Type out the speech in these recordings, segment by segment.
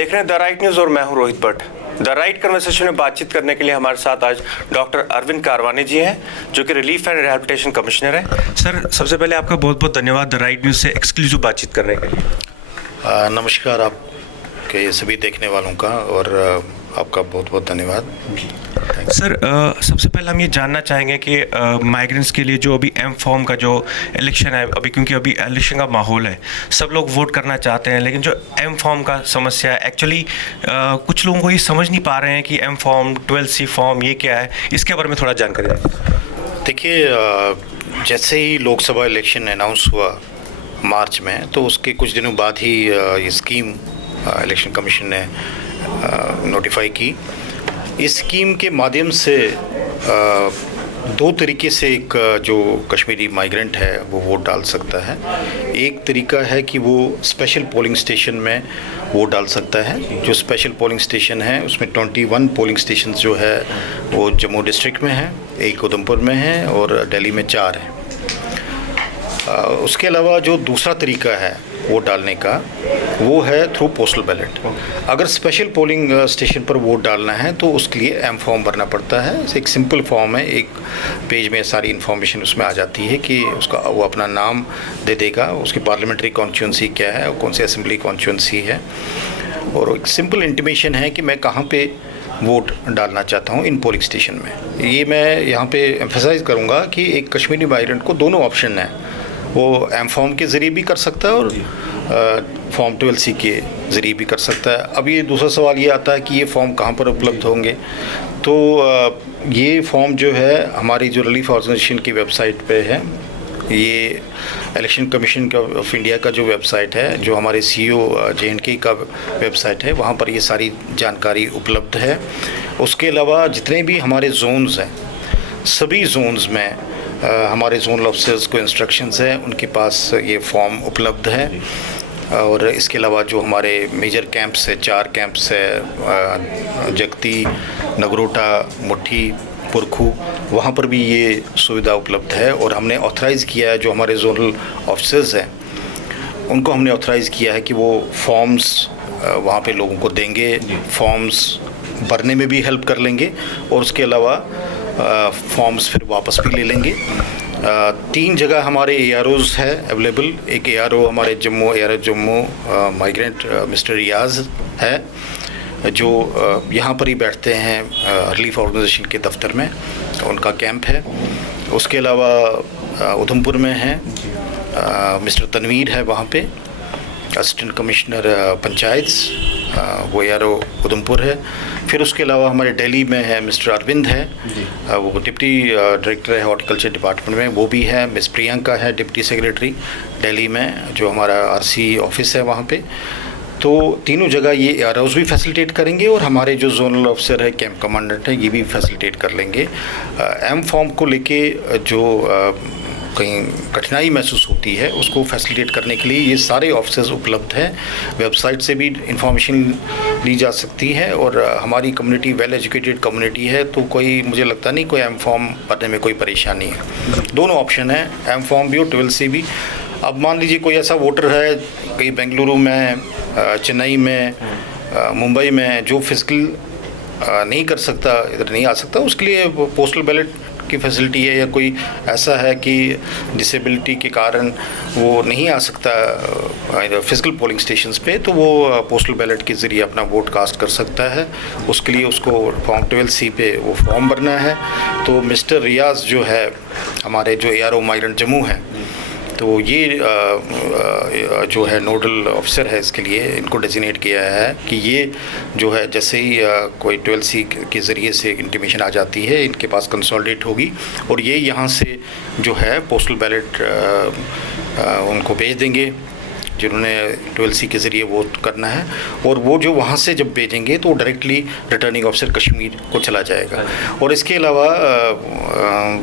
देख रहे हैं द राइट न्यूज़ और मैं हूं Rohit Bhatt. The right conversation में बातचीत करने के लिए हमारे साथ आज डॉक्टर अरविंद कारवानी जी हैं, जो कि रिलीफ एंड रिहैबिलिटेशन कमिश्नर हैं। सर, सबसे पहले आपका बहुत बहुत धन्यवाद द राइट न्यूज़ से एक्सक्लूसिव बातचीत करने के लिए। नमस्कार आपके सभी देखने वालों का, और आपका बहुत बहुत धन्यवाद। सर, सबसे पहले हम ये जानना चाहेंगे कि माइग्रेंट्स के लिए जो अभी एम फॉर्म का जो इलेक्शन है अभी, क्योंकि अभी इलेक्शन का माहौल है, सब लोग वोट करना चाहते हैं, लेकिन जो एम फॉर्म का समस्या है एक्चुअली कुछ लोगों को ये समझ नहीं पा रहे हैं कि एम फॉर्म 12C फॉर्म ये क्या है, इसके बारे में थोड़ा जानकारी दें। देखिए, जैसे ही लोकसभा इलेक्शन अनाउंस हुआ मार्च में, तो उसके कुछ दिनों बाद ही ये स्कीम इलेक्शन कमीशन ने नोटिफाई की। इस स्कीम के माध्यम से दो तरीके से एक जो कश्मीरी माइग्रेंट है वो वोट डाल सकता है। एक तरीका है कि वो स्पेशल पोलिंग स्टेशन में वोट डाल सकता है। जो स्पेशल पोलिंग स्टेशन है उसमें 21 पोलिंग स्टेशन जो है वो जम्मू डिस्ट्रिक्ट में है, एक उधमपुर में है और दिल्ली में 4 हैं। उसके अलावा जो दूसरा तरीका है वोट डालने का वो है थ्रू पोस्टल बैलेट। अगर स्पेशल पोलिंग स्टेशन पर वोट डालना है तो उसके लिए एम फॉर्म भरना पड़ता है। एक सिंपल फॉर्म है, एक पेज में सारी इन्फॉर्मेशन उसमें आ जाती है कि उसका वो अपना नाम दे देगा, उसकी पार्लियामेंट्री कॉन्स्टिट्यूंसी क्या है, कौन सी असेंबली कॉन्स्टिट्यूंसी है, और एक सिंपल इंटीमेशन है कि मैं कहाँ पे वोट डालना चाहता हूँ इन पोलिंग स्टेशन में। ये मैं यहाँ पे एम्फसाइज़ करूँगा कि एक कश्मीरी माइग्रेंट को दोनों ऑप्शन हैं, वो एम फॉर्म के ज़रिए भी कर सकता है और फॉर्म 12C के ज़रिए भी कर सकता है। अब ये दूसरा सवाल ये आता है कि ये फॉर्म कहाँ पर उपलब्ध होंगे। तो ये फॉर्म जो है हमारी जो रिलीफ ऑर्गेनाइजेशन की वेबसाइट पे है, ये इलेक्शन कमीशन ऑफ इंडिया का जो वेबसाइट है, जो हमारे CEO J&K का वेबसाइट है, वहाँ पर ये सारी जानकारी उपलब्ध है। उसके अलावा जितने भी हमारे जोन्स हैं, सभी जोन्स में हमारे जोनल ऑफिसर्स को इंस्ट्रक्शंस हैं, उनके पास ये फॉर्म उपलब्ध है। और इसके अलावा जो हमारे मेजर कैंप्स है, 4 कैंप्स है, जगती, नगरोटा, मुट्ठी, पुरखू, वहाँ पर भी ये सुविधा उपलब्ध है। और हमने ऑथराइज़ किया है, जो हमारे जोनल ऑफिसर्स हैं उनको हमने ऑथराइज़ किया है कि वो फॉर्म्स वहाँ पे लोगों को देंगे, फॉर्म्स भरने में भी हेल्प कर लेंगे, और उसके अलावा फॉर्म्स फिर वापस भी ले लेंगे। 3 जगह हमारे AROs है अवेलेबल। एक ARO हमारे जम्मू माइग्रेंट मिस्टर रियाज है, जो यहाँ पर ही बैठते हैं रिलीफ ऑर्गेनाइजेशन के दफ्तर में, उनका कैंप है। उसके अलावा उधमपुर में है मिस्टर तनवीर है, वहाँ पे असिस्टेंट कमिश्नर पंचायत, वो ARO उधमपुर है। फिर उसके अलावा हमारे दिल्ली में है मिस्टर अरविंद है, वो डिप्टी डायरेक्टर है हॉर्टिकल्चर डिपार्टमेंट में, वो भी है। मिस प्रियंका है डिप्टी सेक्रेटरी दिल्ली में, जो हमारा RC ऑफिस है वहाँ पे। तो तीनों जगह ये AROs भी फैसिलिटेट करेंगे, और हमारे जो जोनल ऑफिसर है, कैंप कमांडेंट है, ये भी फैसिलिटेट कर लेंगे। एम फॉर्म को लेके जो कहीं कठिनाई महसूस होती है, उसको फैसिलिटेट करने के लिए ये सारे ऑफिसर्स उपलब्ध हैं। वेबसाइट से भी इंफॉर्मेशन ली जा सकती है, और हमारी कम्युनिटी वेल एजुकेटेड कम्युनिटी है, तो कोई, मुझे लगता नहीं कोई एम फॉर्म भरने में कोई परेशानी है। दोनों ऑप्शन है, एम फॉर्म भी और 12C भी। अब मान लीजिए कोई ऐसा वोटर है कहीं बेंगलुरु में, चेन्नई में, मुंबई में, जो फिजिकल नहीं कर सकता, इधर नहीं आ सकता, उसके लिए पोस्टल बैलेट की फैसिलिटी है। या कोई ऐसा है कि डिसेबिलिटी के कारण वो नहीं आ सकता फिजिकल पोलिंग स्टेशंस पे, तो वो पोस्टल बैलेट के ज़रिए अपना वोट कास्ट कर सकता है। उसके लिए उसको फॉर्म 12C पे वो फॉर्म भरना है। तो मिस्टर रियाज जो है हमारे जो ARO माइग्रेंट जम्मू है, तो ये जो है नोडल ऑफिसर है इसके लिए, इनको डेजिग्नेट किया है कि ये जो है जैसे ही कोई 12C के ज़रिए से इंटीमेशन आ जाती है, इनके पास कंसोलिडेट होगी, और ये यहाँ से जो है पोस्टल बैलेट उनको भेज देंगे जिन्होंने 12C के ज़रिए वोट करना है। और वो जो वहाँ से जब भेजेंगे तो डायरेक्टली रिटर्निंग ऑफिसर कश्मीर को चला जाएगा। और इसके अलावा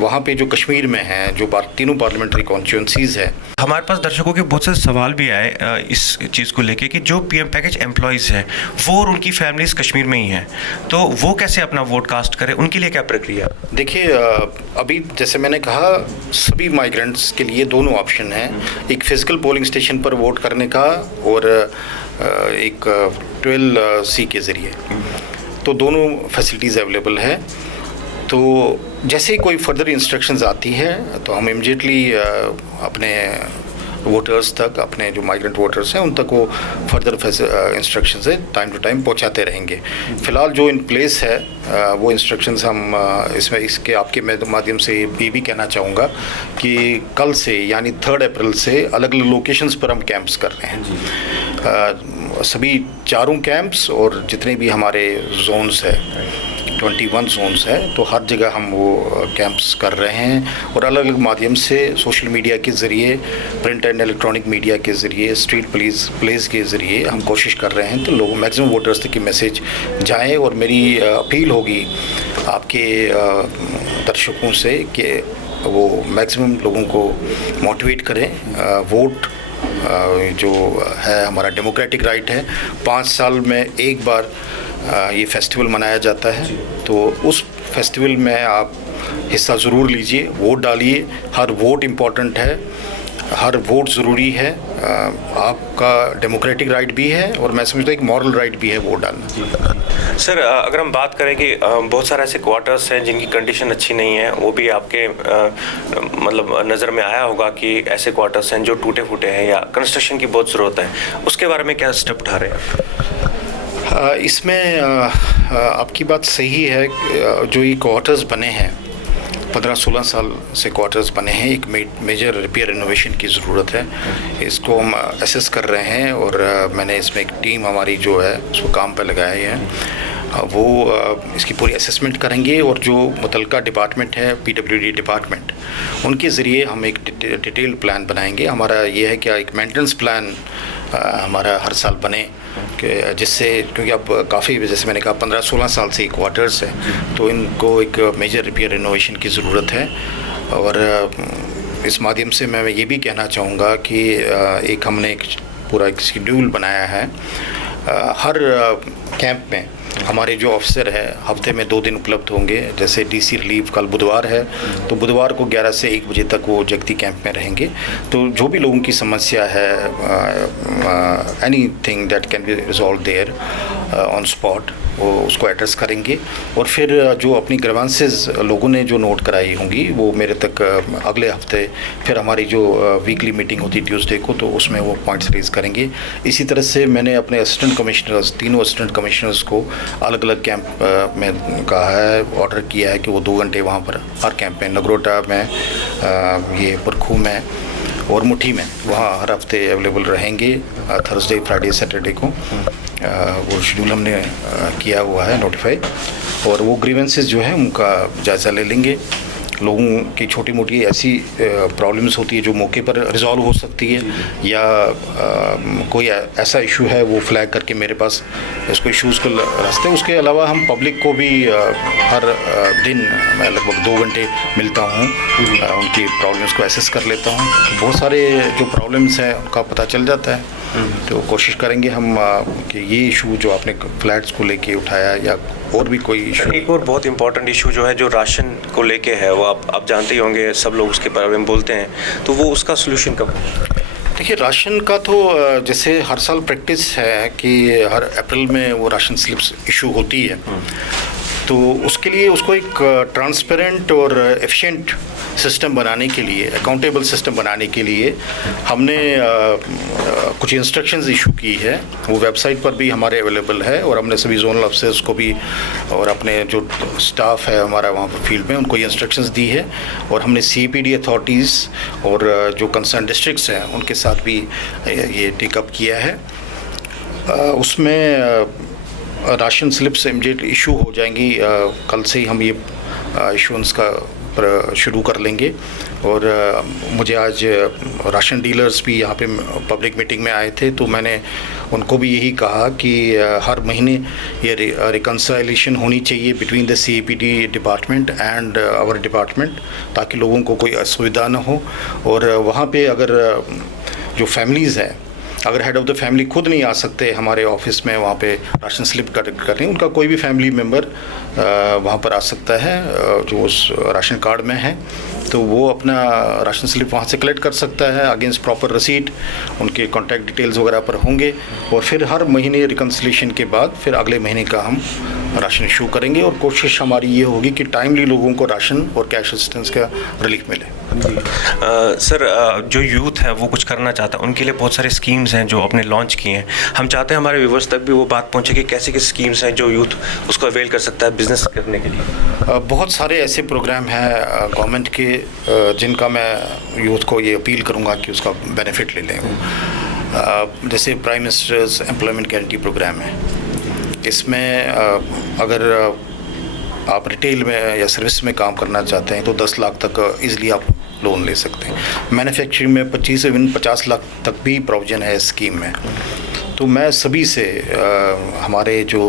वहाँ पे जो कश्मीर में है, जो तीनों पार्लियामेंट्री कॉन्स्टिट्यूंसीज़ है, हमारे पास दर्शकों के बहुत से सवाल भी आए इस चीज़ को लेके कि जो PM पैकेज एम्प्लॉयज़ हैं वो और उनकी फैमिलीज कश्मीर में ही हैं, तो वो कैसे अपना वोट कास्ट करें, उनके लिए क्या प्रक्रिया? देखिए, अभी जैसे मैंने कहा, सभी माइग्रेंट्स के लिए दोनों ऑप्शन हैं, एक फिजिकल पोलिंग स्टेशन पर वोट करने का और एक 12C के ज़रिए, तो दोनों फैसिलिटीज़ अवेलेबल है। तो जैसे ही कोई फर्दर इंस्ट्रक्शंस आती है तो हम इमीडिएटली अपने वोटर्स तक, अपने जो माइग्रेंट वोटर्स हैं उन तक वो फर्दर इंस्ट्रक्शंस है टाइम टू टाइम पहुंचाते रहेंगे। फ़िलहाल जो इन प्लेस है वो इंस्ट्रक्शंस हम इसमें इसके आपके माध्यम से ये भी कहना चाहूँगा कि कल से यानी 3 अप्रैल से अलग अलग लोकेशंस पर हम कैंप्स कर रहे हैं। सभी चारों कैंप्स और जितने भी हमारे जोन्स है 21 जोन्स है, तो हर जगह हम वो कैंप्स कर रहे हैं और अलग अलग माध्यम से सोशल मीडिया के ज़रिए, प्रिंट एंड इलेक्ट्रॉनिक मीडिया के ज़रिए, स्ट्रीट प्लेस के ज़रिए हम कोशिश कर रहे हैं तो लोग मैक्सिमम वोटर्स तक ये मैसेज जाए। और मेरी अपील होगी आपके दर्शकों से कि वो मैक्सिमम लोगों को मोटिवेट करें। वोट जो है हमारा डेमोक्रेटिक राइट है, 5 साल में एक बार ये फेस्टिवल मनाया जाता है, तो उस फेस्टिवल में आप हिस्सा ज़रूर लीजिए, वोट डालिए। हर वोट इम्पॉर्टेंट है, हर वोट ज़रूरी है, आपका डेमोक्रेटिक राइट भी है और मैं समझता हूँ एक मॉरल राइट भी है वोट डालना। सर, अगर हम बात करें कि बहुत सारे ऐसे क्वार्टर्स हैं जिनकी कंडीशन अच्छी नहीं है, वो भी आपके मतलब नज़र में आया होगा कि ऐसे क्वार्टर्स हैं जो टूटे फूटे हैं या कंस्ट्रक्शन की बहुत ज़रूरत है, उसके बारे में क्या स्टेप उठा रहे हैं? इसमें आपकी बात सही है। जो ये क्वार्टर्स बने हैं 15-16 साल से क्वार्टर्स बने हैं, एक मेजर रिपेयर रिनोवेशन की ज़रूरत है। इसको हम असेस कर रहे हैं और मैंने इसमें एक टीम हमारी जो है उसको काम पे लगाई है। वो इसकी पूरी असेसमेंट करेंगे और जो मुतलका डिपार्टमेंट है PWD डिपार्टमेंट, उनके ज़रिए हम एक डिटेल्ड प्लान बनाएंगे। हमारा ये है कि एक मेंटेनेंस प्लान हमारा हर साल बने कि जिससे, क्योंकि अब काफ़ी, जैसे मैंने कहा 15-16 साल से क्वार्टर्स है, तो इनको एक मेजर रिपेयर रिनोवेशन की ज़रूरत है। और इस माध्यम से मैं ये भी कहना चाहूँगा कि एक हमने एक पूरा एक शेड्यूल बनाया है। हर कैंप में हमारे जो ऑफिसर है हफ्ते में 2 दिन उपलब्ध होंगे। जैसे DC रिलीफ कल बुधवार है, तो बुधवार को 11 से 1 बजे तक वो जगती कैंप में रहेंगे। तो जो भी लोगों की समस्या है, anything that can be resolve there on spot, वो उसको एड्रेस करेंगे। और फिर जो अपनी ग्रीवेंसेस लोगों ने जो नोट कराई होंगी वो मेरे तक अगले हफ्ते, फिर हमारी जो वीकली मीटिंग होती है ट्यूसडे को, तो उसमें वो पॉइंट्स रेज करेंगे। इसी तरह से मैंने अपने असिस्टेंट कमिश्नर्स, तीनों असिस्टेंट कमिश्नर्स को अलग अलग कैंप में कहा है, ऑर्डर किया है कि वो 2 घंटे वहाँ पर हर कैंप में, नगरोटा में, ये पुरखू में और मुठी में, वहाँ हर हफ्ते अवेलेबल रहेंगे। थर्सडे, फ्राइडे, सैटरडे को वो शेड्यूल हमने किया हुआ है नोटिफाई। और वो ग्रीवेंसेस जो है उनका जायज़ा ले लेंगे। लोगों की छोटी मोटी ऐसी प्रॉब्लम्स होती है जो मौके पर रिजॉल्व हो सकती है, या कोई ऐसा इशू है वो फ्लैग करके मेरे पास उसको इश्यूज़ को रखते हैं। उसके अलावा हम पब्लिक को भी हर दिन मैं लगभग 2 घंटे मिलता हूँ, उनकी प्रॉब्लम्स को एसेस कर लेता हूँ। बहुत सारे जो प्रॉब्लम्स हैं उनका पता चल जाता है। तो कोशिश करेंगे हम कि ये इशू जो आपने फ्लैट्स को लेके उठाया या और भी कोई इशू। एक और बहुत इंपॉर्टेंट इशू जो है, जो राशन को लेके है, वो आप जानते ही होंगे, सब लोग उसके बारे में बोलते हैं, तो वो उसका सोल्यूशन कब? देखिए, राशन का तो जैसे हर साल प्रैक्टिस है कि हर अप्रैल में वो राशन स्लिप्स इशू होती है, तो उसके लिए उसको एक ट्रांसपेरेंट और एफिशिएंट सिस्टम बनाने के लिए, अकाउंटेबल सिस्टम बनाने के लिए हमने कुछ इंस्ट्रक्शंस इशू की है। वो वेबसाइट पर भी हमारे अवेलेबल है और हमने सभी जोनल अफसर्स को भी और अपने जो स्टाफ है हमारा वहाँ पर फील्ड में, उनको ये इंस्ट्रक्शंस दी है। और हमने CPD अथॉरिटीज़ और जो कंसर्न डिस्ट्रिक्ट्स हैं उनके साथ भी ये टेकअप किया है। उसमें राशन स्लिप्स इमीडिएट इशू हो जाएंगी। कल से ही हम ये इशूंस का शुरू कर लेंगे। और मुझे आज राशन डीलर्स भी यहाँ पे पब्लिक मीटिंग में आए थे, तो मैंने उनको भी यही कहा कि हर महीने ये रिकन्सिलिएशन होनी चाहिए between the CPD department and our department, ताकि लोगों को कोई असुविधा ना हो। और वहाँ पे अगर जो फैमिलीज़ हैं, अगर हेड ऑफ़ द फैमिली खुद नहीं आ सकते हमारे ऑफिस में वहाँ पे राशन स्लिप कलेक्ट करने, उनका कोई भी फैमिली मेम्बर वहाँ पर आ सकता है जो उस राशन कार्ड में है। तो वो अपना राशन स्लिप वहाँ से कलेक्ट कर सकता है अगेंस्ट प्रॉपर रसीट, उनके कॉन्टैक्ट डिटेल्स वगैरह पर होंगे, और फिर हर महीने रिकन्सिलेशन के बाद फिर अगले महीने का हम राशन इशू करेंगे। और कोशिश हमारी ये होगी कि टाइमली लोगों को राशन और कैश असिस्टेंस का रिलीफ मिले। सर जो यूथ है वो कुछ करना चाहता है, उनके लिए बहुत सारे स्कीम्स हैं जो आपने लॉन्च किए हैं। हम चाहते हैं हमारे व्यूवर्स तक भी वो बात पहुंचे कि कैसी की स्कीम्स हैं जो यूथ उसको अवेल कर सकता है बिजनेस करने के लिए। बहुत सारे ऐसे प्रोग्राम हैं गवर्नमेंट के जिनका मैं यूथ को ये अपील करूँगा कि उसका बेनिफिट ले लें। जैसे prime minister's employment guarantee programme है, इसमें अगर आप रिटेल में या सर्विस में काम करना चाहते हैं तो 10 लाख तक इजीली आप लोन ले सकते हैं। मैन्युफैक्चरिंग में 25 से 50 लाख तक भी प्रोविजन है इस स्कीम में। तो मैं सभी से हमारे जो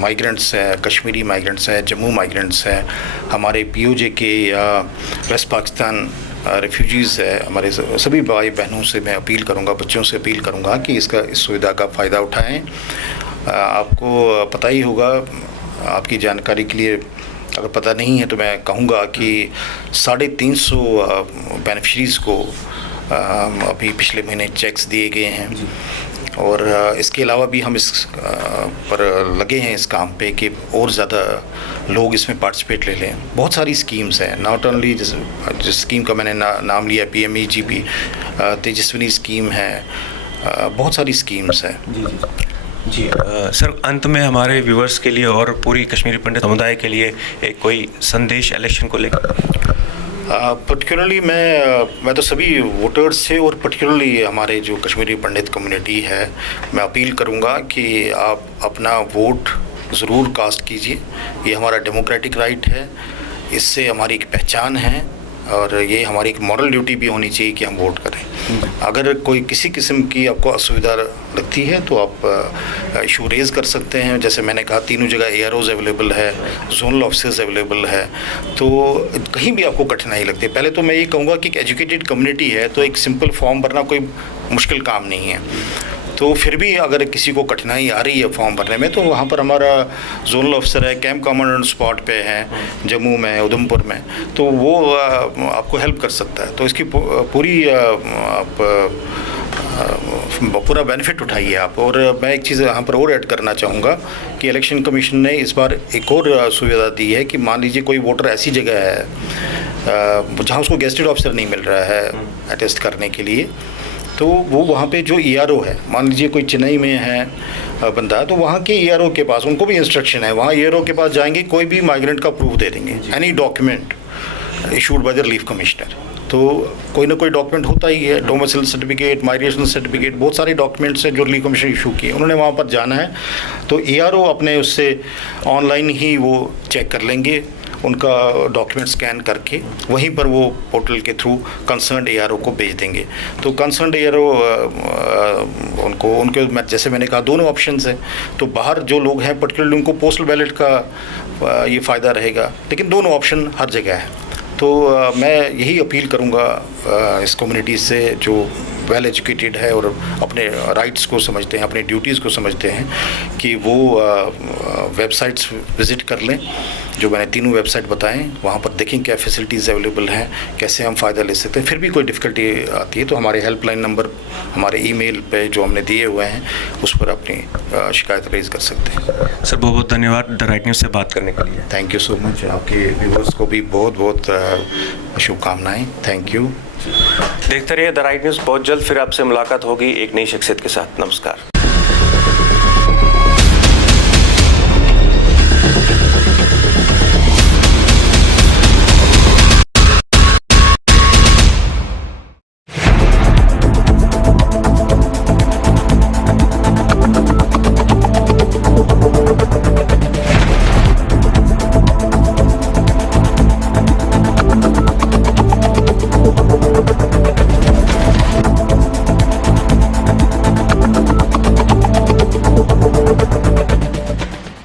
माइग्रेंट्स हैं, कश्मीरी माइग्रेंट्स हैं, जम्मू माइग्रेंट्स हैं, हमारे पीओजे के या वेस्ट पाकिस्तान रेफ्यूजीज़ है, हमारे सभी भाई बहनों से मैं अपील करूंगा, बच्चों से अपील करूंगा कि इस सुविधा का फ़ायदा उठाएं। आपको पता ही होगा, आपकी जानकारी के लिए अगर पता नहीं है तो मैं कहूँगा कि 350 बेनिफिशरीज़ को अभी पिछले महीने चेक्स दिए गए हैं। और इसके अलावा भी हम इस पर लगे हैं इस काम पे कि और ज़्यादा लोग इसमें पार्टिसिपेट ले लें। बहुत सारी स्कीम्स हैं, नॉट ओनली जिस स्कीम का मैंने नाम लिया PMEGP, तेजस्विनी स्कीम है, बहुत सारी स्कीम्स हैं। जी सर, अंत में हमारे व्यूवर्स के लिए और पूरी कश्मीरी पंडित समुदाय के लिए एक कोई संदेश इलेक्शन को लेकर? पर्टिकुलरली मैं तो सभी वोटर्स से और पर्टिकुलरली हमारे जो कश्मीरी पंडित कम्युनिटी है, मैं अपील करूंगा कि आप अपना वोट ज़रूर कास्ट कीजिए। ये हमारा डेमोक्रेटिक राइट है, इससे हमारी एक पहचान है और ये हमारी एक मॉरल ड्यूटी भी होनी चाहिए कि हम वोट करें। अगर कोई किसी किस्म की आपको असुविधा लगती है तो आप इशू रेज़ कर सकते हैं। जैसे मैंने कहा, तीनों जगह AROs अवेलेबल है, जोनल ऑफिसर्स अवेलेबल है, तो कहीं भी आपको कठिनाई लगती है, पहले तो मैं ये कहूँगा कि एक एजुकेटेड कम्युनिटी है तो एक सिंपल फॉर्म भरना कोई मुश्किल काम नहीं है। तो फिर भी अगर किसी को कठिनाई आ रही है फॉर्म भरने में, तो वहाँ पर हमारा जोनल ऑफिसर है, कैंप कमांडेंट स्पॉट पे है, जम्मू में, उधमपुर में, तो वो आपको हेल्प कर सकता है। तो इसकी पूरी आप पूरा बेनिफिट उठाइए आप। और मैं एक चीज़ यहाँ पर और ऐड करना चाहूँगा कि इलेक्शन कमीशन ने इस बार एक और सुविधा दी है कि मान लीजिए कोई वोटर ऐसी जगह है जहाँ उसको गेस्टेड ऑफिसर नहीं मिल रहा है अटेस्ट करने के लिए, तो वो वहाँ पे जो ERO है, मान लीजिए कोई चेन्नई में है बंदा, तो वहाँ के ERO के पास, उनको भी इंस्ट्रक्शन है, वहाँ ERO के पास जाएंगे, कोई भी माइग्रेंट का प्रूफ दे देंगे, any document issued by the relief commissioner. तो कोई ना कोई डॉक्यूमेंट होता ही है, डोमिसाइल सर्टिफिकेट, माइग्रेशन सर्टिफिकेट, बहुत सारे डॉक्यूमेंट्स हैं जो रिलीफ कमिश्नर इशू किए। उन्होंने वहाँ पर जाना है तो ERO अपने उससे ऑनलाइन ही वो चेक कर लेंगे, उनका डॉक्यूमेंट स्कैन करके वहीं पर वो पोर्टल के थ्रू कंसर्न्ड ARO को भेज देंगे। तो कंसर्न्ड ARO उनको उनके जैसे मैंने कहा दोनों ऑप्शंस हैं। तो बाहर जो लोग हैं पर्टिकुलरली उनको पोस्टल बैलेट का ये फ़ायदा रहेगा, लेकिन दोनों ऑप्शन हर जगह है। तो मैं यही अपील करूंगा इस कम्युनिटी से जो वेल एजुकेटेड है और अपने राइट्स को समझते हैं, अपने ड्यूटीज़ को समझते हैं, कि वो वेबसाइट्स विज़िट कर लें जो मैंने तीनों वेबसाइट बताएं, वहाँ पर देखें क्या फैसिलिटीज़ अवेलेबल हैं, कैसे हम फ़ायदा ले सकते हैं। फिर भी कोई डिफ़िकल्टी आती है तो हमारे हेल्पलाइन नंबर हमारे ईमेल पे जो हमने दिए हुए हैं उस पर अपनी शिकायत रेज़ कर सकते हैं। सर बहुत बहुत धन्यवाद द राइट न्यूज़ से बात करने के लिए। Thank you so much. आपके व्यूअर्स को भी बहुत बहुत शुभकामनाएँ। Thank you. देखते रहिए द राइट न्यूज़। बहुत जल्द फिर आपसे मुलाकात होगी एक नई शख्सियत के साथ। नमस्कार।